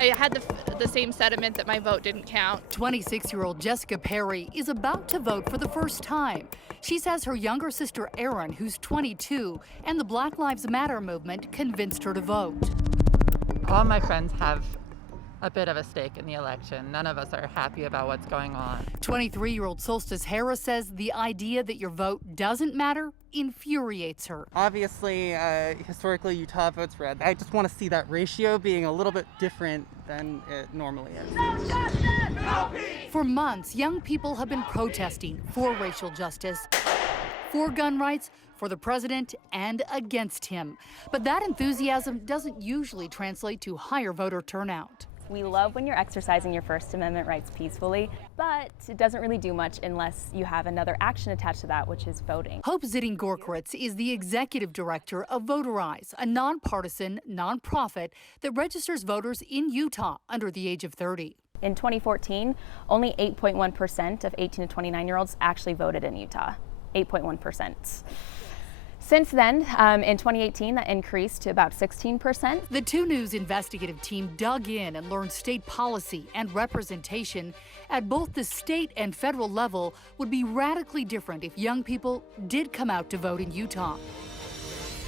I had the same sentiment that my vote didn't count. 26-year-old Jessica Perry is about to vote for the first time. She says her younger sister Erin, who's 22, and the Black Lives Matter movement convinced her to vote. All my friends have a bit of a stake in the election. None of us are happy about what's going on. 23-year-old Solstice Harris says the idea that your vote doesn't matter infuriates her. Obviously, historically, Utah votes red. I just want to see that ratio being a little bit different than it normally is. For months, young people have been protesting for racial justice, for gun rights, for the president, and against him. But that enthusiasm doesn't usually translate to higher voter turnout. We love when you're exercising your First Amendment rights peacefully, but it doesn't really do much unless you have another action attached to that, which is voting. Hope Zitting-Gorkritz is the executive director of Voterize, a nonpartisan nonprofit that registers voters in Utah under the age of 30. In 2014, only 8.1% of 18 to 29-year-olds actually voted in Utah. 8.1%. Since then, in 2018, that increased to about 16%. The 2 News investigative team dug in and learned state policy and representation at both the state and federal level would be radically different if young people did come out to vote in Utah.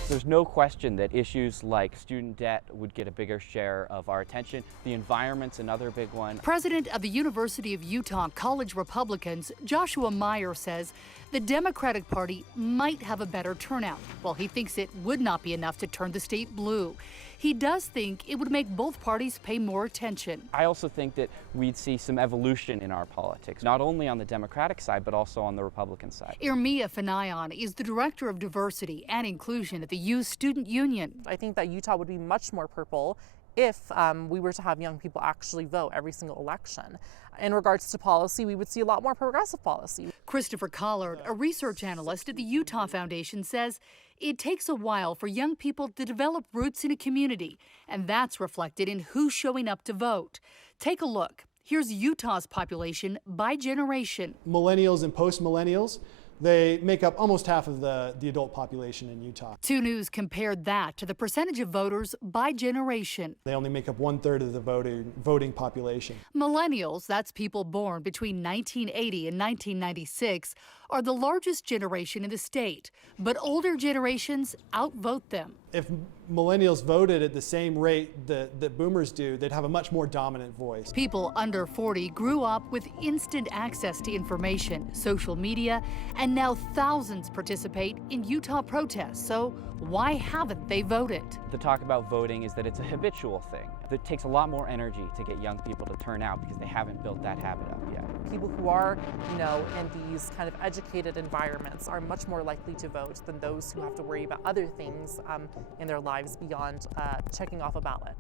There's no question that issues like student debt would get a bigger share of our attention. The environment's another big one. President of the University of Utah College Republicans, Joshua Meyer, says the Democratic Party might have a better turnout, while he thinks it would not be enough to turn the state blue. He does think it would make both parties pay more attention. I also think that we'd see some evolution in our politics, not only on the Democratic side, but also on the Republican side. Irmia Fanayan is the Director of Diversity and Inclusion at the U Student Union. I think that Utah would be much more purple if we were to have young people actually vote every single election. In regards to policy, we would see a lot more progressive policy. Christopher Collard, a research analyst at the Utah Foundation, says it takes a while for young people to develop roots in a community, and that's reflected in who's showing up to vote. Take a look. Here's Utah's population by generation. Millennials and post-millennials, they make up almost half of the adult population in Utah. 2 News compared that to the percentage of voters by generation. They only make up 1/3 of the voting population. Millennials, that's people born between 1980 and 1996, are the largest generation in the state, but older generations outvote them. If millennials voted at the same rate that boomers do, they'd have a much more dominant voice. People under 40 grew up with instant access to information, social media, and now thousands participate in Utah protests. So why haven't they voted? The talk about voting is that it's a habitual thing. It takes a lot more energy to get young people to turn out because they haven't built that habit up yet. People who are, in these kind of educated environments are much more likely to vote than those who have to worry about other things in their lives beyond checking off a ballot.